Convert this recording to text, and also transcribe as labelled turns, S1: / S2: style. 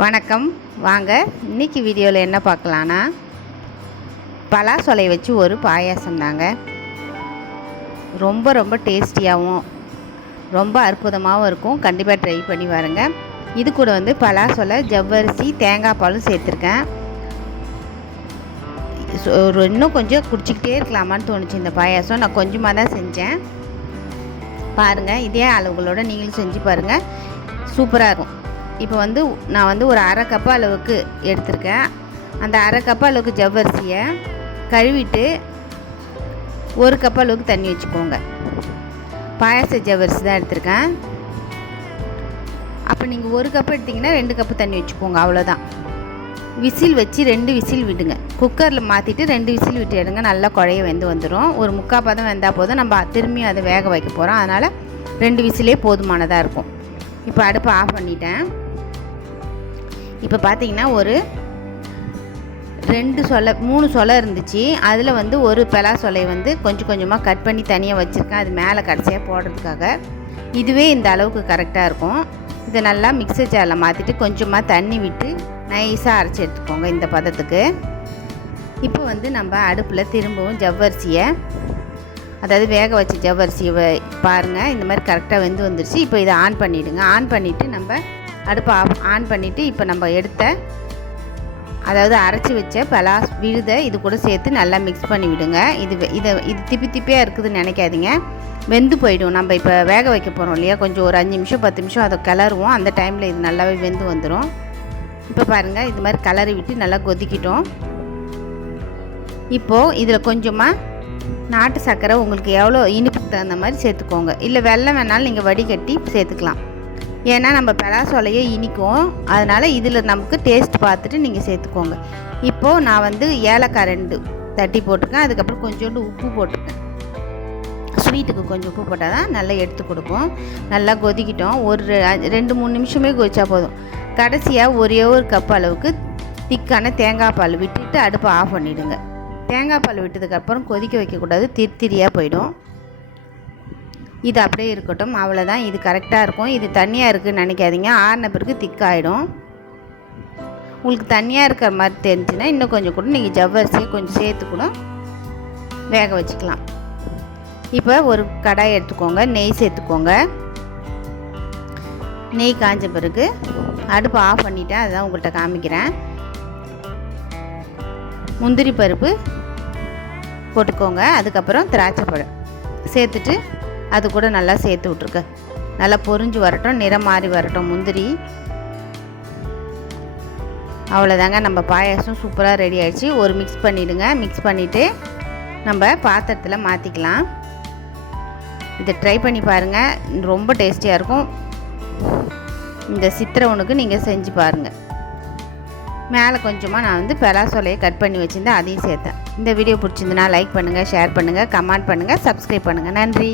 S1: வணக்கம். வாங்க இன்னைக்கு வீடியோவில் என்ன பார்க்கலான்னா பலாசொலை வச்சு ஒரு பாயாசம் தாங்க. ரொம்ப ரொம்ப டேஸ்டியாகவும் ரொம்ப அற்புதமாகவும் இருக்கும். கண்டிப்பாக ட்ரை பண்ணி பாருங்க. இது கூட வந்து பலாசொலை ஜவ்வரிசி தேங்காய் பாலும் சேர்த்துருக்கேன். ஒரு இன்னும் கொஞ்சம் குடிச்சிக்கிட்டே இருக்கலாமான்னு தோணுச்சு இந்த பாயாசம். நான் கொஞ்சமாக தான் செஞ்சேன். பாருங்கள் இதே அளவுகளோட நீங்களும் செஞ்சு பாருங்கள் சூப்பராக இருக்கும். இப்போ வந்து நான் வந்து ஒரு அரை கப்பு அளவுக்கு எடுத்திருக்கேன். அந்த அரை கப்பு அளவுக்கு ஜவ்வரிசியை கழுவிட்டு ஒரு கப் அளவுக்கு தண்ணி வச்சுக்கோங்க. பாயாச ஜவ்வரிசி தான் எடுத்திருக்கேன். அப்போ நீங்கள் ஒரு கப் எடுத்திங்கன்னா ரெண்டு கப்பு தண்ணி வச்சுக்கோங்க அவ்வளோதான் விசில் வச்சு ரெண்டு விசில் விடுங்க. குக்கரில் மாற்றிட்டு ரெண்டு விசில் விட்டு எடுங்க நல்லா குழைய வெந்து வந்துடும் ஒரு முக்கால் பதம் வெந்தால் போதும். நம்ம திரும்பியும் அதை வேக வைக்க போகிறோம் அதனால் ரெண்டு விசிலே போதுமானதாக இருக்கும். இப்போ அடுப்பை ஆஃப் பண்ணிட்டேன். இப்போ பார்த்தீங்கன்னா ஒரு ரெண்டு சொலை மூணு சொலை இருந்துச்சு. அதில் வந்து ஒரு பெலா சொலை வந்து கொஞ்சம் கொஞ்சமாக கட் பண்ணி தனியாக வச்சுருக்கேன். அது மேலே கடைசியாக போடுறதுக்காக. இதுவே இந்த அளவுக்கு கரெக்டாக இருக்கும். இதை நல்லா மிக்சர் ஜாரில் மாற்றிட்டு கொஞ்சமாக தண்ணி விட்டு நைஸாக அரைச்சி எடுத்துக்கோங்க இந்த பதத்துக்கு. இப்போ வந்து நம்ம அடுப்பில் திரும்பவும் ஜவ்வரிசியை அதாவது வேக வச்ச ஜவ்வரிசியை பாருங்கள் இந்த மாதிரி கரெக்டாக வெந்து வந்துருச்சு. இப்போ இதை ஆன் பண்ணிவிடுங்க ஆன் பண்ணிவிட்டு நம்ம அடுப்பை ஆஃப் ஆன் பண்ணிவிட்டு இப்போ நம்ம எடுத்த அதாவது அரைச்சி வச்ச பலாஸ் விழுதை இது கூட சேர்த்து நல்லா மிக்ஸ் பண்ணி விடுங்க. இது இதை இது திப்பி திப்பியாக இருக்குதுன்னு நினைக்காதீங்க. வெந்து போயிடும். நம்ம இப்போ வேக வைக்க போகிறோம் இல்லையா? கொஞ்சம் ஒரு அஞ்சு நிமிஷம் பத்து நிமிஷம் அதை கிளறுவோம் அந்த டைமில் இது நல்லாவே வெந்து வந்துடும் இப்போ பாருங்கள் இது மாதிரி கலரி விட்டு நல்லா கொதிக்கிட்டோம். இப்போது இதில் கொஞ்சமாக நாட்டு சர்க்கரை உங்களுக்கு எவ்வளோ இனிப்புக்கு தகுந்த மாதிரி சேர்த்துக்கோங்க. இல்லை வெள்ளம் வேணாலும் நீங்கள் வடிகட்டி சேர்த்துக்கலாம். ஏன்னா நம்ம பலாசோலையே இனிக்கும் அதனால் இதில் நமக்கு டேஸ்ட் பார்த்துட்டு நீங்கள் சேர்த்துக்கோங்க. இப்போது நான் வந்து ஏலக்காய் ரெண்டு தட்டி போட்டிருக்கேன். அதுக்கப்புறம் கொஞ்சோண்டு உப்பு போட்டிருக்கேன். ஸ்வீட்டுக்கு கொஞ்சம் உப்பு போட்டால் தான் நல்லா எடுத்து கொடுக்கும் நல்லா கொதிக்கிட்டோம். ஒரு ரெண்டு மூணு நிமிஷமே கொதிச்சா போதும். கடைசியாக ஒரே ஒரு கப் அளவுக்கு திக்கான தேங்காய் பால் விட்டுட்டு அடுப்பை ஆஃப் பண்ணிவிடுங்க தேங்காய் பால் விட்டதுக்கப்புறம் கொதிக்க வைக்கக்கூடாது. திரித்திரியாக போயிடும். இது அப்படியே இருக்கட்டும். அவ்வளோதான் இது கரெக்டாக இருக்கும். இது தண்ணியாக இருக்குதுன்னு நினைக்காதீங்க. ஆறின பிறகு திக்காயிடும். உங்களுக்கு தண்ணியாக இருக்கிற மாதிரி தெரிஞ்சுன்னா இன்னும் கொஞ்சம் கூட நீங்கள் ஜவ்வரிசியை கொஞ்சம் சேர்த்து கூட வேக வச்சுக்கலாம். இப்போ ஒரு கடாய் எடுத்துக்கோங்க. நெய் சேர்த்துக்கோங்க. நெய் காஞ்ச பிறகு அடுப்பு ஆஃப் பண்ணிவிட்டேன் அதுதான் உங்கள்கிட்ட காமிக்கிறேன். முந்திரி பருப்பு போட்டுக்கோங்க. அதுக்கப்புறம் திராட்சை பழம் சேர்த்துட்டு அது கூட நல்லா சேர்த்து விட்ருக்க நல்லா பொரிஞ்சு வரட்டும் நிறம் மாறி வரட்டும் முந்திரி. அவ்வளோதாங்க நம்ம பாயாசம் சூப்பராக ரெடி ஆகிடுச்சு ஒரு மிக்ஸ் பண்ணிவிடுங்க மிக்ஸ் பண்ணிவிட்டு நம்ம பாத்திரத்தில் மாற்றிக்கலாம் இதை ட்ரை பண்ணி பாருங்கள் ரொம்ப டேஸ்டியாக இருக்கும். இந்த சித்திரவனுக்கு நீங்கள் செஞ்சு பாருங்கள் மேலே கொஞ்சமாக நான் வந்து பெலாசோலையை கட் பண்ணி வச்சுருந்தேன். அதையும் சேர்த்தேன். இந்த வீடியோ பிடிச்சிருந்துன்னா லைக் பண்ணுங்கள் ஷேர் பண்ணுங்கள் கமெண்ட் பண்ணுங்கள் சப்ஸ்கிரைப் பண்ணுங்கள் நன்றி.